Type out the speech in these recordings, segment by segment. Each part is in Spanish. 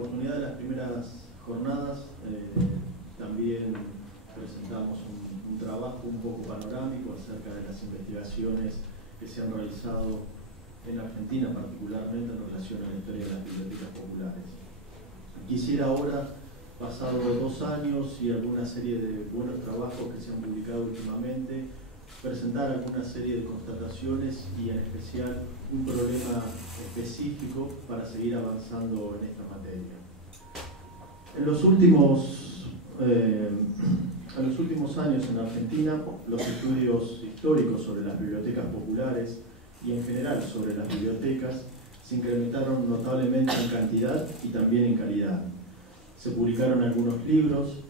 oportunidad de las primeras jornadas también presentamos un trabajo un poco panorámico acerca de las investigaciones que se han realizado en Argentina, particularmente en relación a la historia de las bibliotecas populares. Quisiera ahora, pasado 2 años y alguna serie de buenos trabajos que se han publicado últimamente, presentar alguna serie de constataciones y en especial un problema específico para seguir avanzando en esta materia. En los últimos años en Argentina, los estudios históricos sobre las bibliotecas populares y en general sobre las bibliotecas se incrementaron notablemente en cantidad y también en calidad. Se publicaron algunos libros,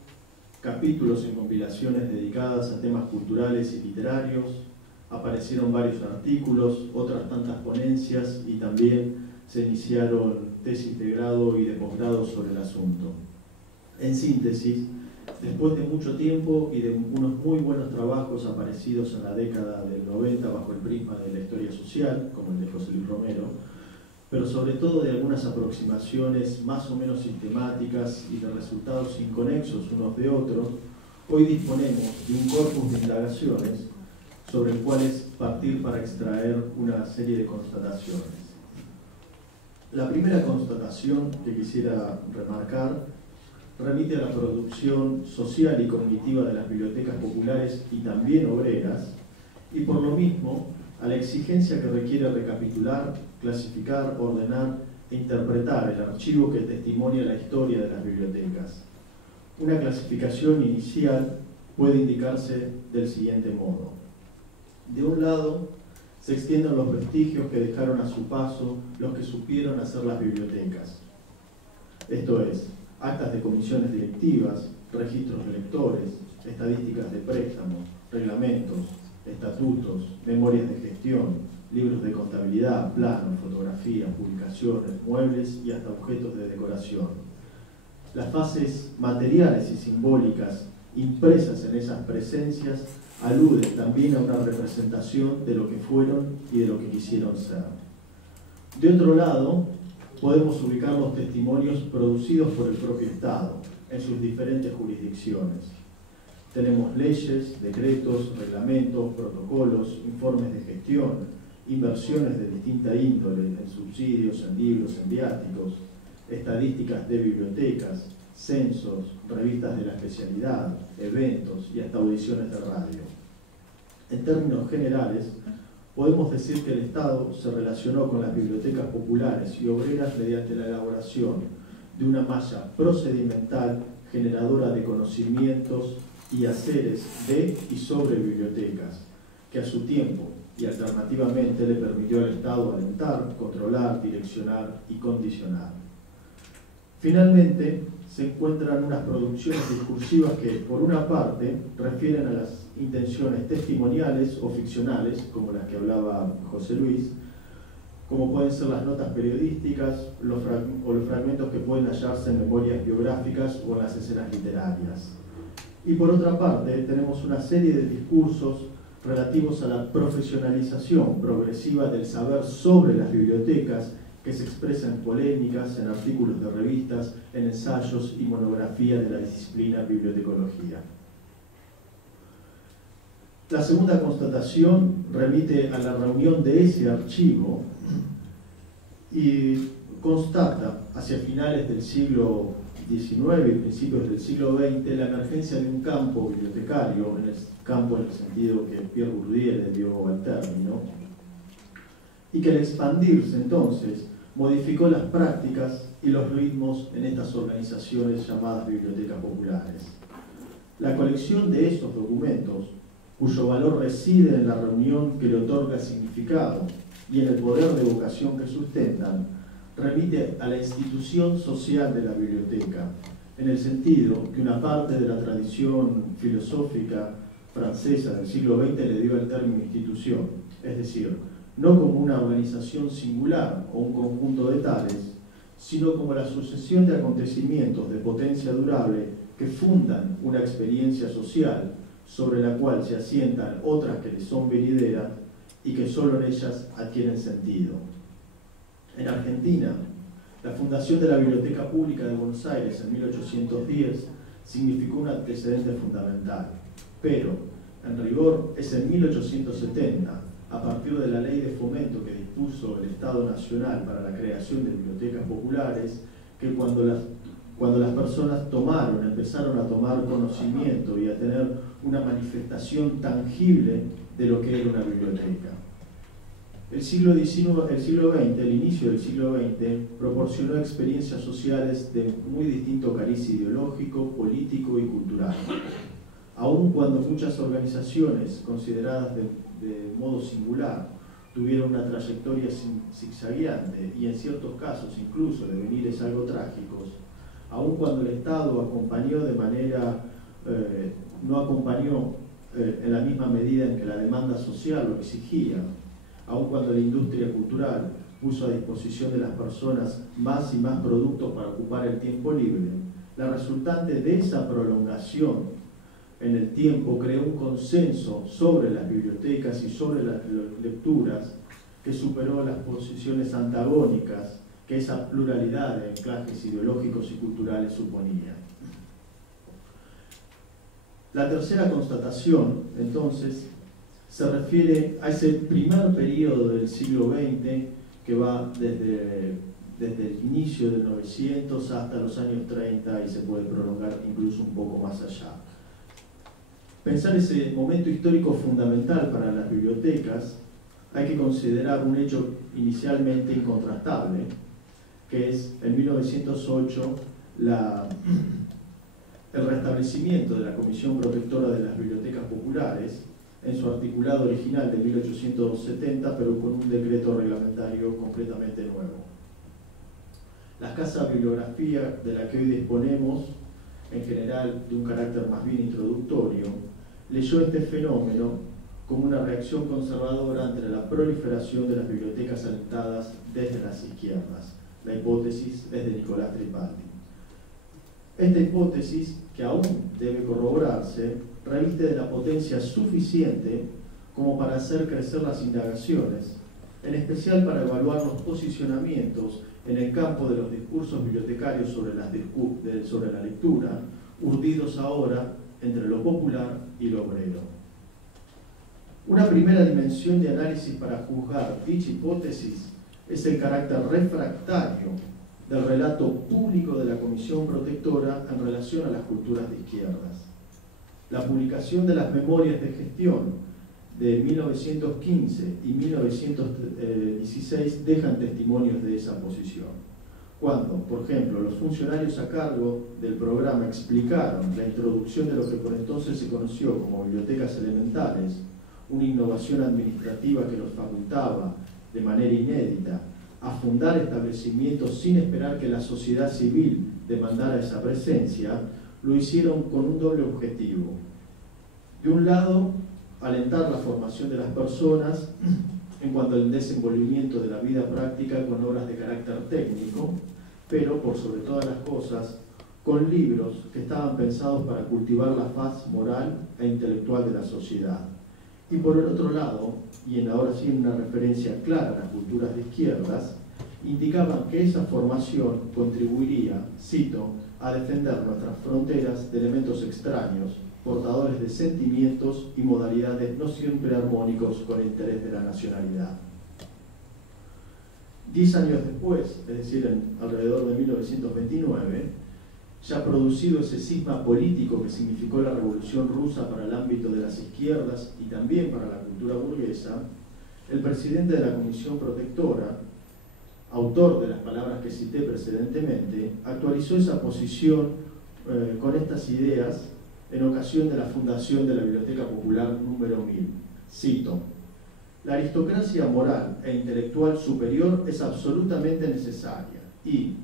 capítulos en compilaciones dedicadas a temas culturales y literarios, aparecieron varios artículos, otras tantas ponencias y también se iniciaron tesis de grado y de posgrado sobre el asunto. En síntesis, después de mucho tiempo y de unos muy buenos trabajos aparecidos en la década del 90 bajo el prisma de la historia social, como el de José Luis Romero, pero sobre todo de algunas aproximaciones más o menos sistemáticas y de resultados inconexos unos de otros, hoy disponemos de un corpus de indagaciones sobre el cual es partir para extraer una serie de constataciones. La primera constatación que quisiera remarcar remite a la producción social y cognitiva de las bibliotecas populares y también obreras, y por lo mismo a la exigencia que requiere recapitular, clasificar, ordenar e interpretar el archivo que testimonia la historia de las bibliotecas. Una clasificación inicial puede indicarse del siguiente modo. De un lado, se extienden los vestigios que dejaron a su paso los que supieron hacer las bibliotecas. Esto es, actas de comisiones directivas, registros de lectores, estadísticas de préstamos, reglamentos, estatutos, memorias de gestión, libros de contabilidad, planos, fotografías, publicaciones, muebles y hasta objetos de decoración. Las fases materiales y simbólicas impresas en esas presencias aluden también a una representación de lo que fueron y de lo que quisieron ser. De otro lado, podemos ubicar los testimonios producidos por el propio Estado en sus diferentes jurisdicciones. Tenemos leyes, decretos, reglamentos, protocolos, informes de gestión, inversiones de distinta índole en subsidios, en libros, en viáticos, estadísticas de bibliotecas, censos, revistas de la especialidad, eventos y hasta audiciones de radio. En términos generales, podemos decir que el Estado se relacionó con las bibliotecas populares y obreras mediante la elaboración de una malla procedimental generadora de conocimientos y haceres de y sobre bibliotecas, que a su tiempo y alternativamente le permitió al Estado alentar, controlar, direccionar y condicionar. Finalmente, se encuentran unas producciones discursivas que, por una parte, refieren a las intenciones testimoniales o ficcionales, como las que hablaba José Luis, como pueden ser las notas periodísticas o los fragmentos que pueden hallarse en memorias biográficas o en las escenas literarias. Y por otra parte, tenemos una serie de discursos relativos a la profesionalización progresiva del saber sobre las bibliotecas, que se expresa en polémicas, en artículos de revistas, en ensayos y monografías de la disciplina bibliotecología. La segunda constatación remite a la reunión de ese archivo y constata, hacia finales del siglo XIX y principios del siglo XX, la emergencia de un campo bibliotecario, en el campo en el sentido que Pierre Bourdieu le dio al término, y que al expandirse entonces modificó las prácticas y los ritmos en estas organizaciones llamadas bibliotecas populares. La colección de esos documentos, cuyo valor reside en la reunión que le otorga significado y en el poder de evocación que sustentan, remite a la institución social de la biblioteca, en el sentido que una parte de la tradición filosófica francesa del siglo XX le dio el término institución, es decir, no como una organización singular o un conjunto de tales, sino como la sucesión de acontecimientos de potencia durable que fundan una experiencia social sobre la cual se asientan otras que les son venideras y que solo en ellas adquieren sentido. En Argentina, La fundación de la Biblioteca Pública de Buenos Aires en 1810 significó un antecedente fundamental, pero, en rigor, es en 1870, a partir de la ley de fomento que dispuso el Estado Nacional para la creación de bibliotecas populares, que cuando las personas empezaron a tomar conocimiento y a tener una manifestación tangible de lo que era una biblioteca. El siglo XX, el inicio del siglo XX, proporcionó experiencias sociales de muy distinto cariz ideológico, político y cultural. Aun cuando muchas organizaciones consideradas de modo singular tuvieron una trayectoria zigzagueante y en ciertos casos incluso devenires algo trágicos, aun cuando el Estado acompañó de manera, no acompañó en la misma medida en que la demanda social lo exigía, aun cuando la industria cultural puso a disposición de las personas más y más productos para ocupar el tiempo libre, la resultante de esa prolongación en el tiempo creó un consenso sobre las bibliotecas y sobre las lecturas que superó las posiciones antagónicas que esa pluralidad de enclaves ideológicos y culturales suponía. La tercera constatación, entonces, se refiere a ese primer periodo del siglo XX que va desde el inicio del 900 hasta los años 30 y se puede prolongar incluso un poco más allá. Pensar ese momento histórico fundamental para las bibliotecas, hay que considerar un hecho inicialmente incontrastable, que es en 1908 el restablecimiento de la Comisión Protectora de las Bibliotecas Populares en su articulado original de 1870, pero con un decreto reglamentario completamente nuevo. La escasa bibliografía de la que hoy disponemos, en general de un carácter más bien introductorio, leyó este fenómeno como una reacción conservadora ante la proliferación de las bibliotecas alentadas desde las izquierdas. La hipótesis es de Nicolás Tripaldi. Esta hipótesis, que aún debe corroborarse, reviste de la potencia suficiente como para hacer crecer las indagaciones, en especial para evaluar los posicionamientos en el campo de los discursos bibliotecarios sobre la lectura, urdidos ahora entre lo popular y lo obrero. Una primera dimensión de análisis para juzgar dicha hipótesis es el carácter refractario del relato público de la Comisión Protectora en relación a las culturas de izquierdas. La publicación de las memorias de gestión de 1915 y 1916 dejan testimonios de esa posición. Cuando, por ejemplo, los funcionarios a cargo del programa explicaron la introducción de lo que por entonces se conoció como bibliotecas elementales, una innovación administrativa que los facultaba de manera inédita a fundar establecimientos sin esperar que la sociedad civil demandara esa presencia, lo hicieron con un doble objetivo. De un lado, alentar la formación de las personas en cuanto al desenvolvimiento de la vida práctica con obras de carácter técnico, pero por sobre todas las cosas, con libros que estaban pensados para cultivar la faz moral e intelectual de la sociedad. Y por el otro lado, y ahora sí en una referencia clara a las culturas de izquierdas, indicaban que esa formación contribuiría, cito, a defender nuestras fronteras de elementos extraños, portadores de sentimientos y modalidades no siempre armónicos con el interés de la nacionalidad. 10 años después, es decir, alrededor de 1929, ya producido ese cisma político que significó la Revolución Rusa para el ámbito de las izquierdas y también para la cultura burguesa, el presidente de la Comisión Protectora, autor de las palabras que cité precedentemente, actualizó esa posición con estas ideas en ocasión de la fundación de la Biblioteca Popular número 1000. Cito: la aristocracia moral e intelectual superior es absolutamente necesaria y,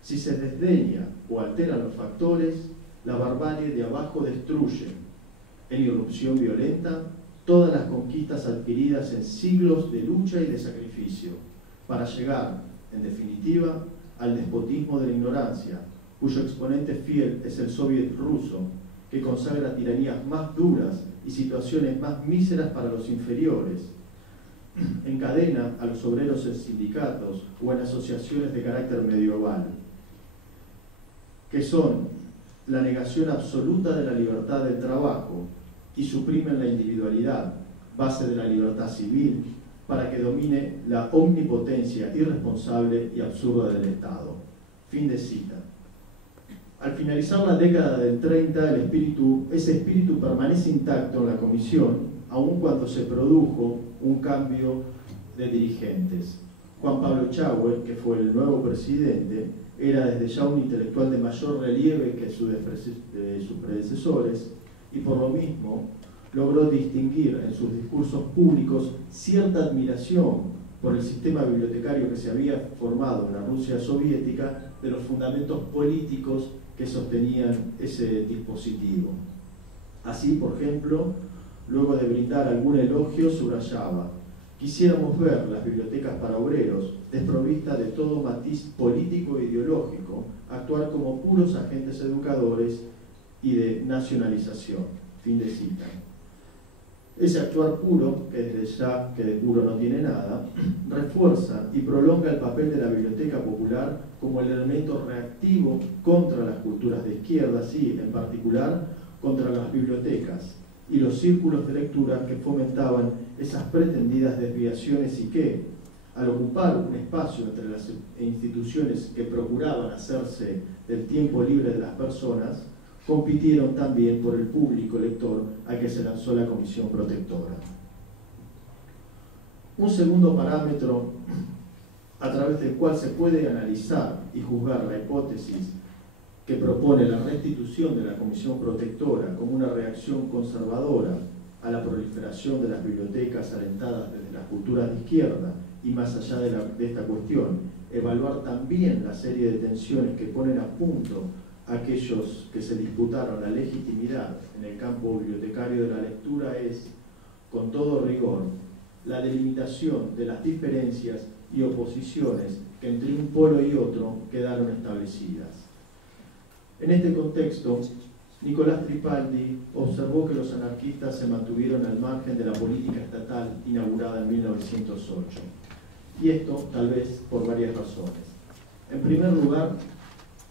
si se desdeña o altera los factores, la barbarie de abajo destruye, en irrupción violenta, todas las conquistas adquiridas en siglos de lucha y de sacrificio, para llegar, en definitiva, al despotismo de la ignorancia, cuyo exponente fiel es el Soviet ruso, que consagra tiranías más duras y situaciones más míseras para los inferiores, encadena a los obreros en sindicatos o en asociaciones de carácter medieval, que son la negación absoluta de la libertad del trabajo y suprimen la individualidad, base de la libertad civil, para que domine la omnipotencia irresponsable y absurda del Estado. Fin de cita. Al finalizar la década del 30, ese espíritu permanece intacto en la comisión, aun cuando se produjo un cambio de dirigentes. Juan Pablo Echagüe, que fue el nuevo presidente, era desde ya un intelectual de mayor relieve que sus predecesores y por lo mismo logró distinguir en sus discursos públicos cierta admiración por el sistema bibliotecario que se había formado en la Rusia soviética de los fundamentos políticos que sostenían ese dispositivo. Así, por ejemplo, luego de brindar algún elogio, subrayaba: quisiéramos ver las bibliotecas para obreros, desprovistas de todo matiz político e ideológico, actuar como puros agentes educadores y de nacionalización. Fin de cita. Ese actuar puro, que desde ya que de puro no tiene nada, refuerza y prolonga el papel de la biblioteca popular como el elemento reactivo contra las culturas de izquierda, sí, en particular contra las bibliotecas y los círculos de lectura que fomentaban esas pretendidas desviaciones y que, al ocupar un espacio entre las instituciones que procuraban hacerse del tiempo libre de las personas, compitieron también por el público lector al que se lanzó la Comisión Protectora. Un segundo parámetro a través del cual se puede analizar y juzgar la hipótesis que propone la restitución de la Comisión Protectora como una reacción conservadora a la proliferación de las bibliotecas alentadas desde las culturas de izquierda y más allá de esta cuestión, evaluar también la serie de tensiones que ponen a punto aquellos que se disputaron la legitimidad en el campo bibliotecario de la lectura es, con todo rigor, la delimitación de las diferencias y oposiciones que entre un polo y otro quedaron establecidas. En este contexto, Nicolás Tripaldi observó que los anarquistas se mantuvieron al margen de la política estatal inaugurada en 1908. Y esto tal vez por varias razones. En primer lugar,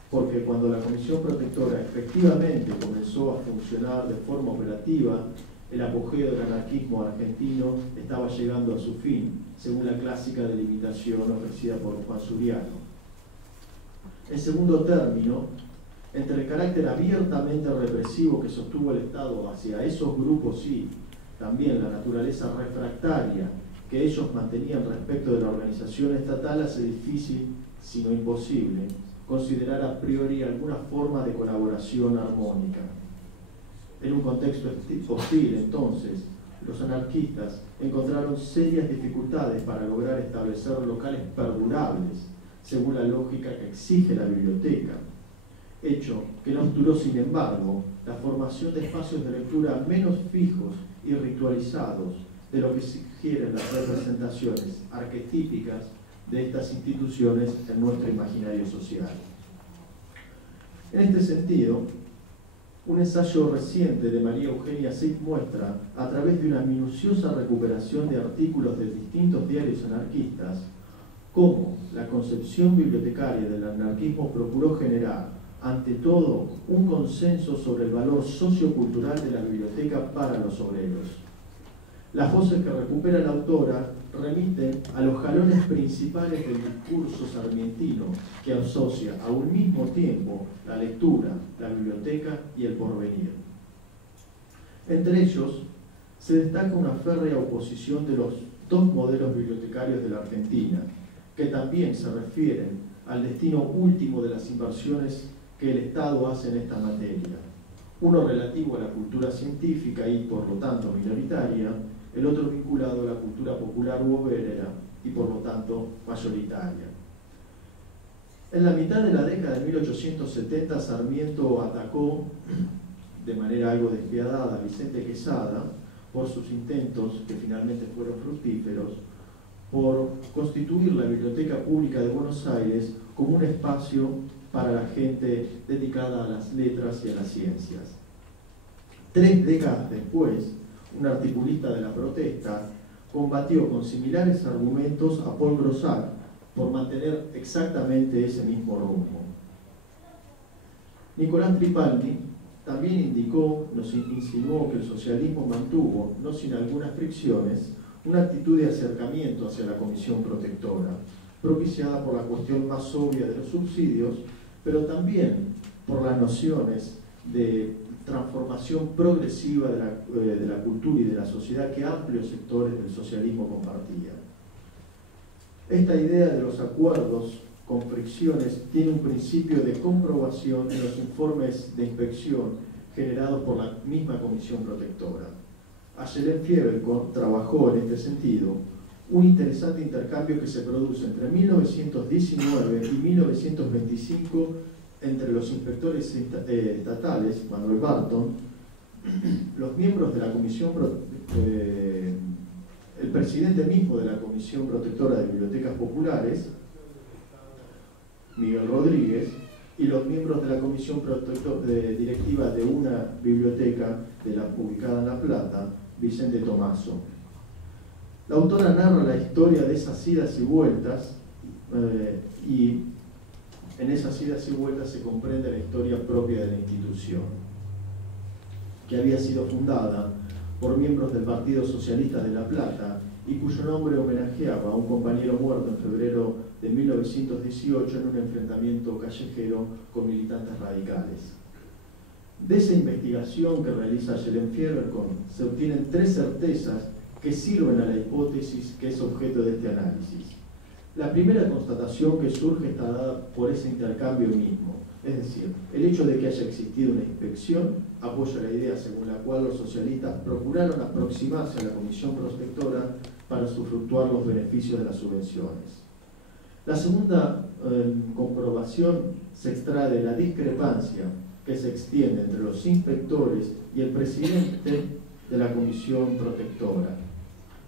porque cuando la Comisión Protectora efectivamente comenzó a funcionar de forma operativa, el apogeo del anarquismo argentino estaba llegando a su fin, según la clásica delimitación ofrecida por Juan Suriano. En segundo término, entre el carácter abiertamente represivo que sostuvo el Estado hacia esos grupos y también la naturaleza refractaria que ellos mantenían respecto de la organización estatal, hace difícil, si no imposible, considerar a priori alguna forma de colaboración armónica. En un contexto hostil, entonces, los anarquistas encontraron serias dificultades para lograr establecer locales perdurables, según la lógica que exige la biblioteca, hecho que no obturó, sin embargo, la formación de espacios de lectura menos fijos y ritualizados de lo que sugieren las representaciones arquetípicas de estas instituciones en nuestro imaginario social. En este sentido, un ensayo reciente de María Eugenia Seitz muestra, a través de una minuciosa recuperación de artículos de distintos diarios anarquistas, cómo la concepción bibliotecaria del anarquismo procuró generar, ante todo, un consenso sobre el valor sociocultural de la biblioteca para los obreros. Las voces que recupera la autora remiten a los jalones principales del discurso sarmientino que asocia a un mismo tiempo la lectura, la biblioteca y el porvenir. Entre ellos, se destaca una férrea oposición de los dos modelos bibliotecarios de la Argentina, que también se refieren al destino último de las inversiones que el Estado hace en esta materia. Uno relativo a la cultura científica y, por lo tanto, minoritaria, el otro vinculado a la cultura popular u obrera y, por lo tanto, mayoritaria. En la mitad de la década de 1870, Sarmiento atacó de manera algo despiadada a Vicente Quesada por sus intentos, que finalmente fueron fructíferos, por constituir la Biblioteca Pública de Buenos Aires como un espacio para la gente dedicada a las letras y a las ciencias. 3 décadas después, un articulista de la protesta combatió con similares argumentos a Paul Grossac por mantener exactamente ese mismo rumbo. Nicolás Tripaldi también insinuó que el socialismo mantuvo, no sin algunas fricciones, una actitud de acercamiento hacia la Comisión Protectora, propiciada por la cuestión más obvia de los subsidios, pero también por las nociones de transformación progresiva de la cultura y de la sociedad que amplios sectores del socialismo compartían. Esta idea de los acuerdos con fricciones tiene un principio de comprobación en los informes de inspección generados por la misma Comisión Protectora. Ayelen Fiebelkorn trabajó en este sentido un interesante intercambio que se produce entre 1919 y 1925 entre los inspectores estatales, Manuel Barton, los miembros de la Comisión, el presidente mismo de la Comisión Protectora de Bibliotecas Populares, Miguel Rodríguez, y los miembros de la Comisión Directiva de una biblioteca ubicada en La Plata, Vicente Tomaso. La autora narra la historia de esas idas y vueltas y en esas idas y vueltas se comprende la historia propia de la institución, que había sido fundada por miembros del Partido Socialista de La Plata y cuyo nombre homenajeaba a un compañero muerto en febrero de 1918 en un enfrentamiento callejero con militantes radicales. De esa investigación que realiza Ayelen Fiebelkorn se obtienen tres certezas que sirven a la hipótesis que es objeto de este análisis. La primera constatación que surge está dada por ese intercambio mismo, es decir, el hecho de que haya existido una inspección apoya la idea según la cual los socialistas procuraron aproximarse a la Comisión Protectora para usufructuar los beneficios de las subvenciones. La segunda comprobación se extrae de la discrepancia que se extiende entre los inspectores y el presidente de la Comisión Protectora.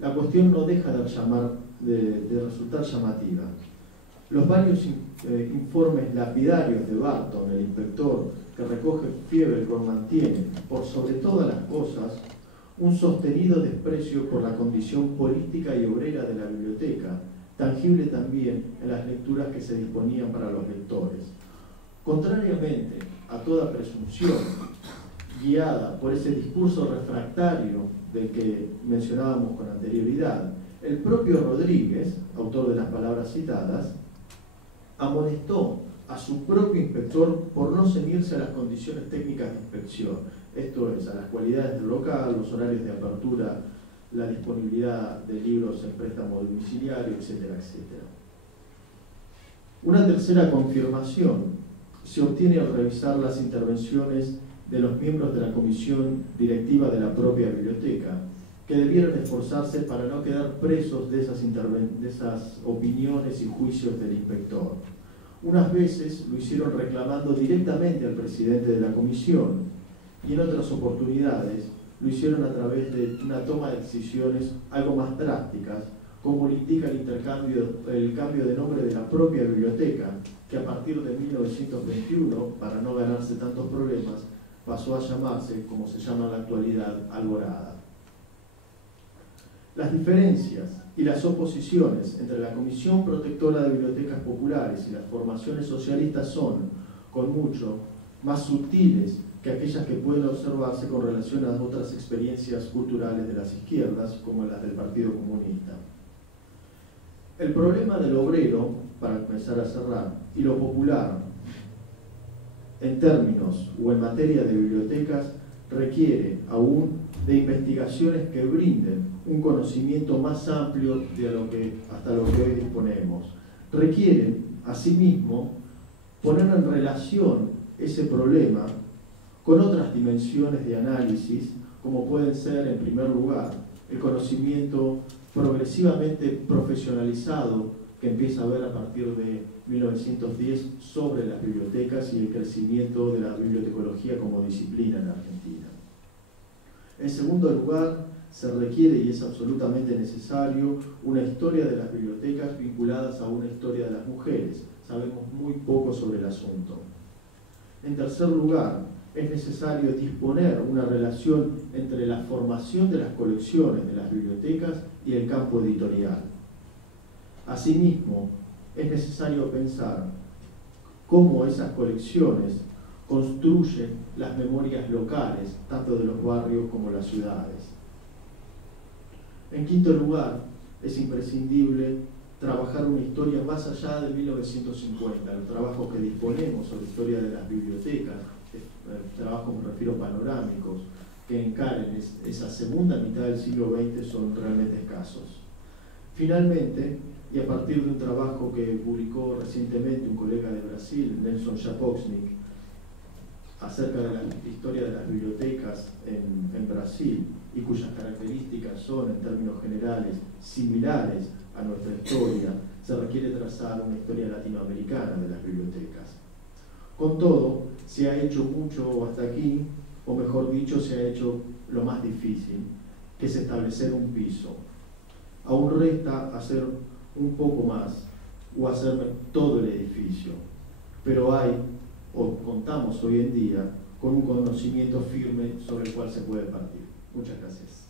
La cuestión no deja de resultar llamativa. Los varios informes lapidarios de Barton, el inspector, que recoge Fiebelkorn, mantienen, por sobre todas las cosas, un sostenido desprecio por la condición política y obrera de la biblioteca, tangible también en las lecturas que se disponían para los lectores. Contrariamente a toda presunción, guiada por ese discurso refractario del que mencionábamos con anterioridad, el propio Rodríguez, autor de las palabras citadas, amonestó a su propio inspector por no ceñirse a las condiciones técnicas de inspección, esto es, a las cualidades del local, los horarios de apertura, la disponibilidad de libros en préstamo domiciliario, etcétera, etcétera. Una tercera confirmación se obtiene al revisar las intervenciones de los miembros de la comisión directiva de la propia biblioteca, que debieron esforzarse para no quedar presos de esas opiniones y juicios del inspector. Unas veces lo hicieron reclamando directamente al presidente de la comisión y en otras oportunidades lo hicieron a través de una toma de decisiones algo más drásticas, como lo indica el cambio de nombre de la propia biblioteca, que a partir de 1921, para no ganarse tantos problemas, pasó a llamarse, como se llama en la actualidad, Alborada. Las diferencias y las oposiciones entre la Comisión Protectora de Bibliotecas Populares y las formaciones socialistas son, con mucho, más sutiles que aquellas que pueden observarse con relación a otras experiencias culturales de las izquierdas, como las del Partido Comunista. El problema del obrero, para empezar a cerrar, y lo popular, en términos o en materia de bibliotecas, requiere aún de investigaciones que brinden un conocimiento más amplio de hasta lo que hoy disponemos. Requieren, asimismo, poner en relación ese problema con otras dimensiones de análisis, como pueden ser, en primer lugar, el conocimiento progresivamente profesionalizado que empieza a haber a partir de 1910 sobre las bibliotecas y el crecimiento de la bibliotecología como disciplina en Argentina. En segundo lugar, se requiere, y es absolutamente necesario, una historia de las bibliotecas vinculadas a una historia de las mujeres. Sabemos muy poco sobre el asunto. En tercer lugar, es necesario disponer una relación entre la formación de las colecciones de las bibliotecas y el campo editorial. Asimismo, es necesario pensar cómo esas colecciones construyen las memorias locales, tanto de los barrios como las ciudades. En quinto lugar, es imprescindible trabajar una historia más allá de 1950, los trabajos que disponemos sobre historia de las bibliotecas, trabajos me refiero panorámicos, que encaren esa segunda mitad del siglo XX son realmente escasos. Finalmente, y a partir de un trabajo que publicó recientemente un colega de Brasil, Nelson Japocznik, acerca de la historia de las bibliotecas en Brasil y cuyas características son, en términos generales, similares a nuestra historia, se requiere trazar una historia latinoamericana de las bibliotecas. Con todo, se ha hecho mucho hasta aquí, o mejor dicho, se ha hecho lo más difícil, que es establecer un piso. Aún resta hacer un poco más, o hacer todo el edificio, pero hay, o contamos hoy en día, con un conocimiento firme sobre el cual se puede partir. Muchas gracias.